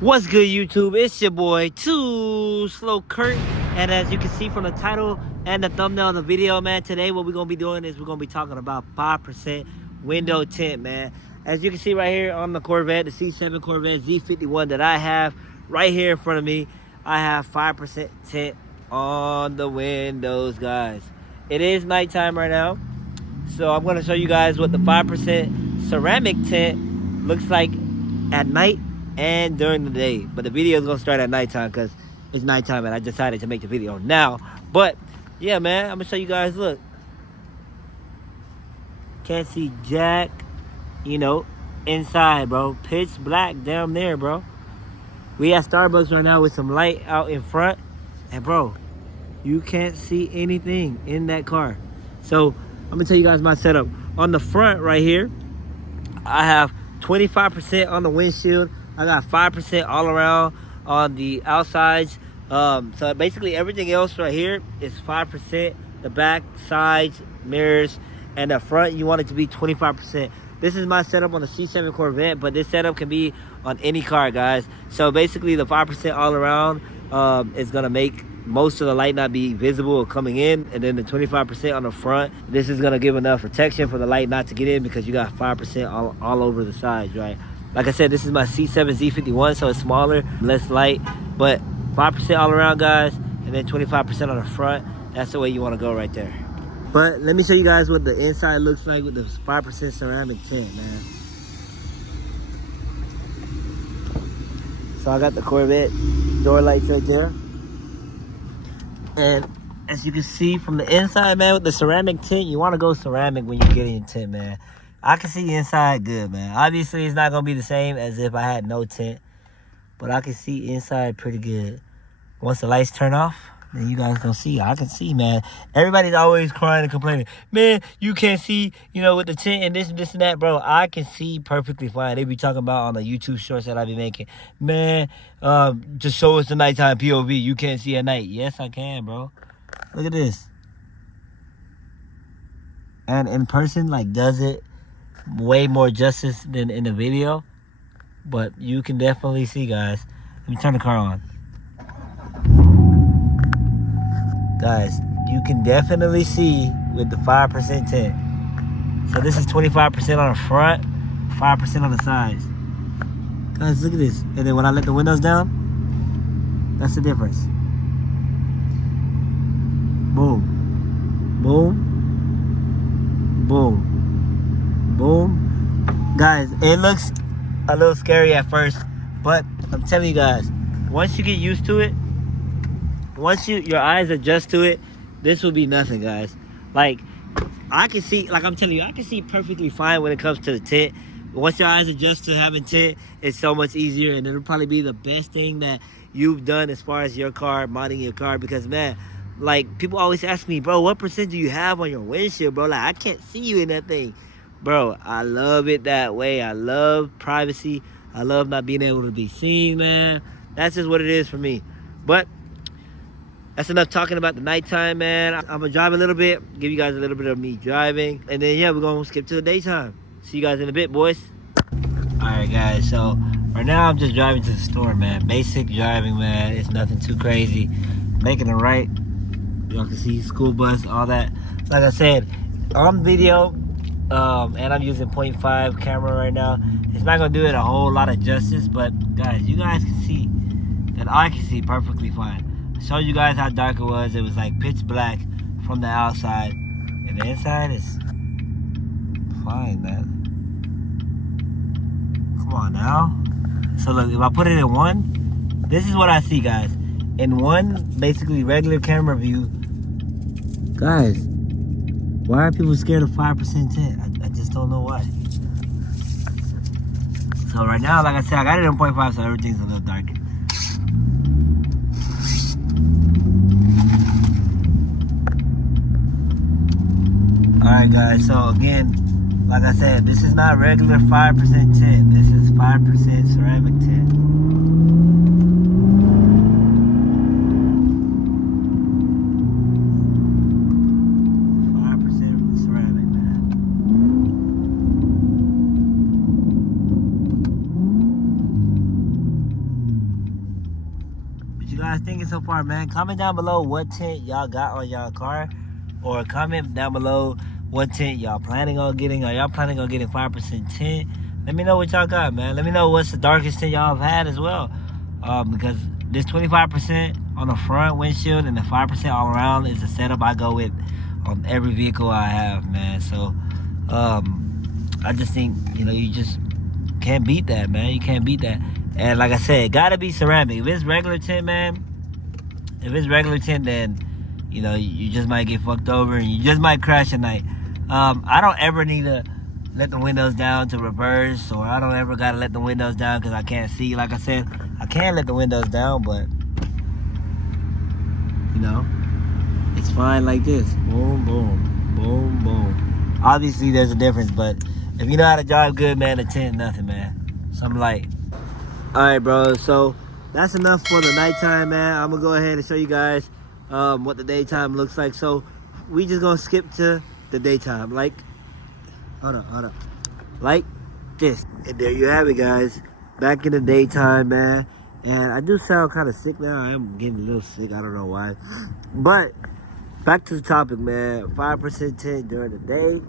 What's good, YouTube? It's your boy, Too Slow Kurt. And as you can see from the title and the thumbnail of the video, man, today what we're going to be doing is we're going to be talking about 5% window tint, man. As you can see right here on the Corvette, the C7 Corvette Z51 that I have right here in front of me, I have 5% tint on the windows, guys. It is nighttime right now, so I'm going to show you guys what the 5% ceramic tint looks like at night and during the day. But the video is gonna start at nighttime because it's nighttime and I decided to make the video now. But yeah, man, I'm gonna show you guys. Look, can't see jack, you know, inside, bro. Pitch black down there, bro. We at Starbucks right now with some light out in front, and bro, you can't see anything in that car. So I'm gonna tell you guys my setup. On the front right here, I have 25% on the windshield. I got 5% all around on the outsides. So basically everything else right here is 5%. The back, sides, mirrors, and the front, you want it to be 25%. This is my setup on the C7 Corvette, but this setup can be on any car, guys. So basically the 5% all around is gonna make most of the light not be visible or coming in, and then the 25% on the front, this is gonna give enough protection for the light not to get in because you got 5% all over the sides, right? Like I said, this is my C7 Z51, so it's smaller, less light, but 5% all around, guys, and then 25% on the front. That's the way you want to go right there. But let me show you guys what the inside looks like with the 5% ceramic tint, man. So I got the Corvette door lights right there. And as you can see from the inside, man, with the ceramic tint, you want to go ceramic when you get in tint, man. I can see inside good, man. Obviously, it's not going to be the same as if I had no tint, but I can see inside pretty good. Once the lights turn off, then you guys going to see. I can see, man. Everybody's always crying and complaining. Man, you can't see, you know, with the tint and this and that, bro. I can see perfectly fine. They be talking about on the YouTube shorts that I be making. Man, just show us the nighttime POV. You can't see at night. Yes, I can, bro. Look at this. And in person, like, does it way more justice than in the video, but you can definitely see, guys. Let me turn the car on. Guys, you can definitely see with the 5% tint. So this is 25% on the front, 5% on the sides. Guys, look at this. And then when I let the windows down, that's the difference. Boom. Boom. Boom. Boom. Guys, it looks a little scary at first, but I'm telling you guys, once you get used to it, once your eyes adjust to it, this will be nothing, guys. Like, I can see, like I'm telling you, I can see perfectly fine when it comes to the tint. Once your eyes adjust to having tint, it's so much easier, and it'll probably be the best thing that you've done as far as your car, modding your car, because, man, like, people always ask me, bro, what percent do you have on your windshield, bro? Like, I can't see you in that thing. Bro, I love it that way. I love privacy. I love not being able to be seen, man. That's just what it is for me. But that's enough talking about the nighttime, man. I'm going to drive a little bit, give you guys a little bit of me driving. And then, yeah, we're going to skip to the daytime. See you guys in a bit, boys. All right, guys. So right now I'm just driving to the store, man. Basic driving, man. It's nothing too crazy. Making a right. Y'all can see school bus, all that. Like I said, on video, and I'm using 0.5 camera right now. It's not gonna do it a whole lot of justice, but guys, you guys can see that I can see perfectly fine. I showed you guys how dark it was. It was like pitch black from the outside, and the inside is fine, man. Come on now. So look, if I put it in one, this is what I see, guys. In one, basically regular camera view, guys, why are people scared of 5% tint? I just don't know why. So right now, like I said, I got it on 0.5, so everything's a little darker. Alright, guys, so again, like I said, this is not regular 5% tint. This is 5% ceramic tint. guys thinking so far, man? Comment down below what tint y'all got on y'all car, or comment down below what tint y'all planning on getting. Are y'all planning on getting 5% tint? Let me know what y'all got, man. Let me know what's the darkest tint y'all have had as well. Because this 25% on the front windshield and the 5% all around is the setup I go with on every vehicle I have, man. So I just think, you know, you just can't beat that, man. You can't beat that. And like I said, it gotta be ceramic. If it's regular tint, man, if it's regular tint, then, you know, you just might get fucked over and you just might crash at night. I don't ever need to let the windows down to reverse, or I don't ever gotta let the windows down because I can't see. Like I said, I can let the windows down, but, you know, it's fine like this. Boom, boom, boom, boom. Obviously, there's a difference, but if you know how to drive good, man, the tint, nothing, man. Something light. All right, bro, so that's enough for the nighttime, man. I'm gonna go ahead and show you guys what the daytime looks like. So we just gonna skip to the daytime, like, hold up, like this. And there you have it, guys. Back in the daytime, man. And I do sound kind of sick now. I am getting a little sick, I don't know why. But back to the topic, man. 5% tint during the day.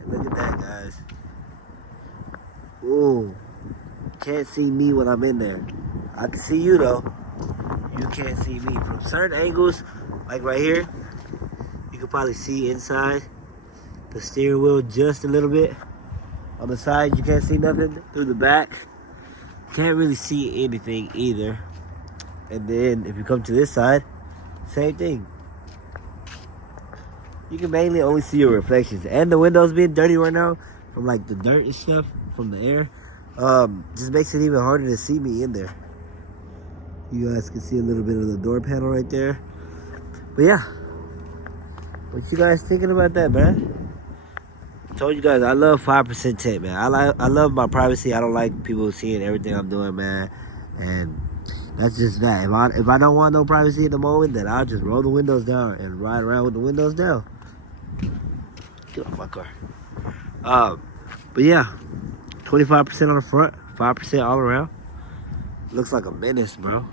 And look at that, guys. Ooh. Can't see me when I'm in there. I can see you though. You can't see me. From certain angles, like right here, you can probably see inside the steering wheel just a little bit. On the side, you can't see nothing. Through the back, can't really see anything either. And then if you come to this side, same thing. You can mainly only see your reflections. And the windows being dirty right now from like the dirt and stuff from the air. Just makes it even harder to see me in there. You guys can see a little bit of the door panel right there. But yeah, what you guys thinking about that, man? I told you guys I love 5% tint, man. I love my privacy. I don't like people seeing everything I'm doing, man. And that's just that. If I don't want no privacy at the moment, then I'll just roll the windows down and ride around with the windows down. Get off my car. But yeah. 25% on the front, 5% all around. Looks like a menace, bro.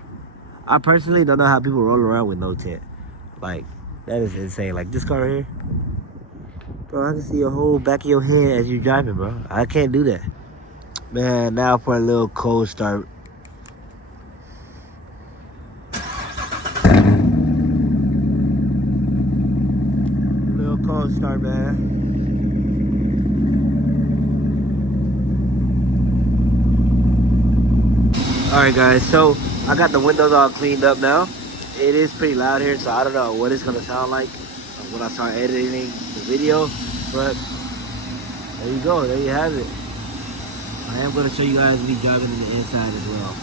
I personally don't know how people roll around with no tint. Like, that is insane. Like this car right here. Bro, I can see your whole back of your head as you're driving, bro. I can't do that. Man, now for a little cold start. Little cold start, man. Alright guys, so I got the windows all cleaned up now. It is pretty loud here, so I don't know what it's gonna sound like when I start editing the video, but there you go, there you have it. I am gonna show you guys me driving in the inside as well.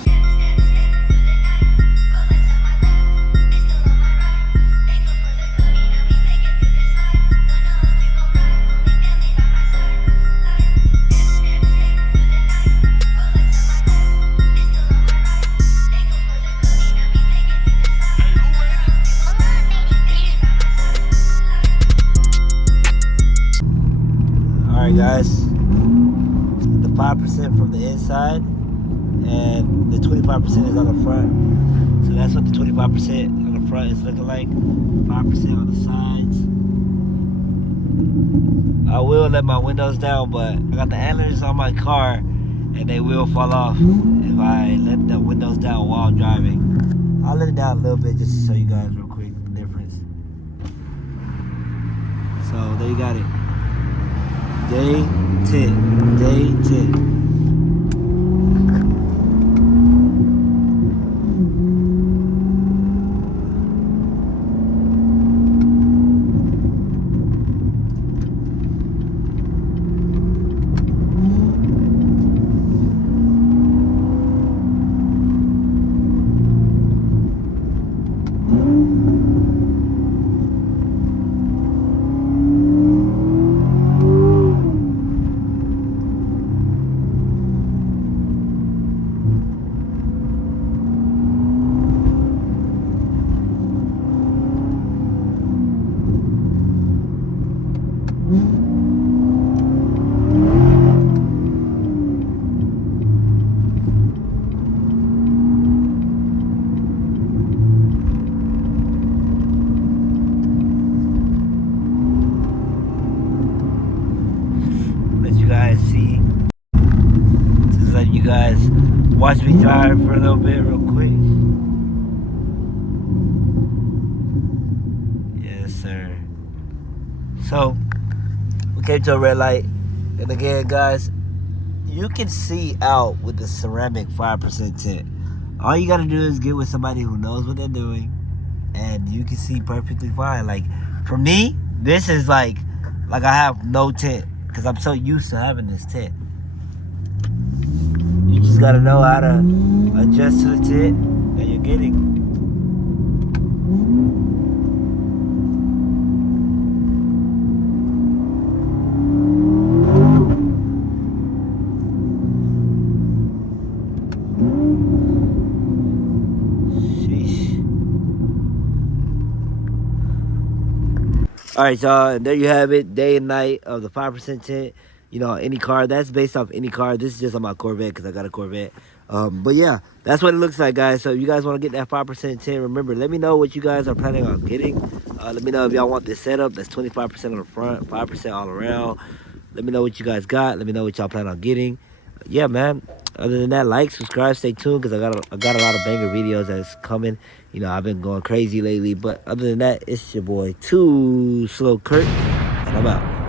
Alright guys, the 5% from the inside and the 25% is on the front. So that's what the 25% on the front is looking like. 5% on the sides. I will let my windows down, but I got the antlers on my car and they will fall off if I let the windows down while driving. I'll let it down a little bit just to show you guys real quick the difference. So there you got it. Day 10, day 10. drive for a little bit real quick. Yes, sir. So, we came to a red light. And again, guys, you can see out with the ceramic 5% tint. All you gotta do is get with somebody who knows what they're doing, and you can see perfectly fine. Like, for me, this is like I have no tint, because I'm so used to having this tint. You just gotta know how to adjust to the tint that you're getting. All right, y'all, and there you have it, day and night of the 5% tint. You know, any car, that's based off any car. This is just on my Corvette because I got a Corvette. But yeah, that's what it looks like, guys. So if you guys want to get that 5% tint, remember, let me know what you guys are planning on getting. Let me know if y'all want this setup. That's 25% on the front, 5% all around. Let me know what you guys got. Let me know what y'all plan on getting. Yeah, man. Other than that, like, subscribe, stay tuned, because I got a lot of banger videos that's coming. You know, I've been going crazy lately. But other than that, it's your boy, Too Slow Kurt, and I'm out.